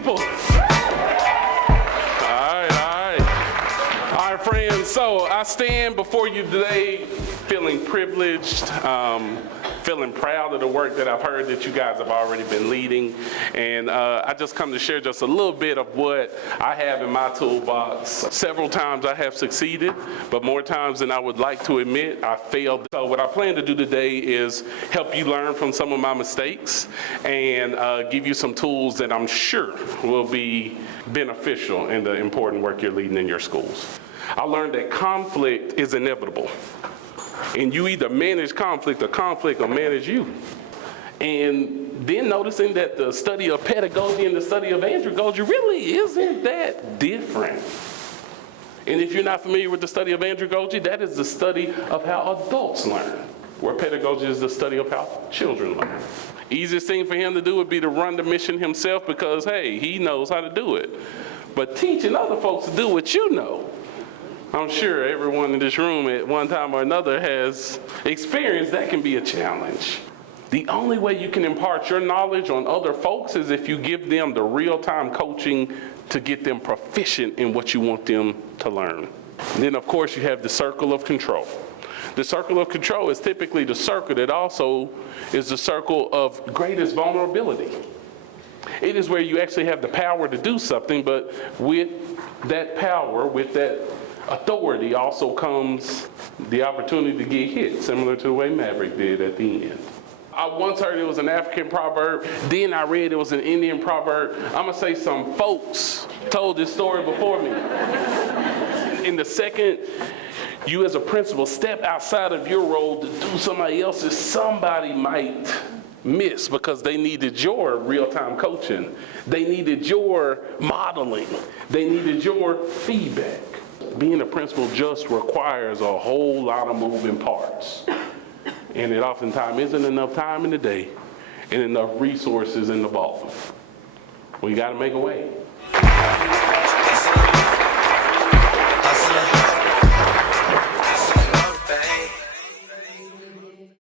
people. All right, friends, so I stand before you today feeling privileged, feeling proud of the work that I've heard that you guys have already been leading. And I just come to share just a little bit of what I have in my toolbox. Several times I have succeeded, but more times than I would like to admit, I failed. So what I plan to do today is help you learn from some of my mistakes and give you some tools that I'm sure will be beneficial in the important work you're leading in your schools. I learned that conflict is inevitable. And you either manage conflict or conflict will manage you. And then noticing that the study of pedagogy and the study of andragogy really isn't that different. And if you're not familiar with the study of andragogy, that is the study of how adults learn, where pedagogy is the study of how children learn. Easiest thing for him to do would be to run the mission himself because, hey, he knows how to do it. But teaching other folks to do what you know, I'm sure everyone in this room at one time or another has experienced that can be a challenge. The only way you can impart your knowledge on other folks is if you give them the real-time coaching to get them proficient in what you want them to learn. And then, of course, you have the circle of control. The circle of control is typically the circle that also is the circle of greatest vulnerability. It is where you actually have the power to do something, but with that power, with that authority also comes the opportunity to get hit, similar to the way Maverick did at the end. I once heard it was an African proverb, then I read it was an Indian proverb. I'm gonna say some folks told this story before me. In the second you as a principal step outside of your role to do somebody else's, somebody might miss because they needed your real-time coaching. They needed your modeling. They needed your feedback. Being a principal just requires a whole lot of moving parts. And it oftentimes isn't enough time in the day and enough resources in the ball. We got to make a way.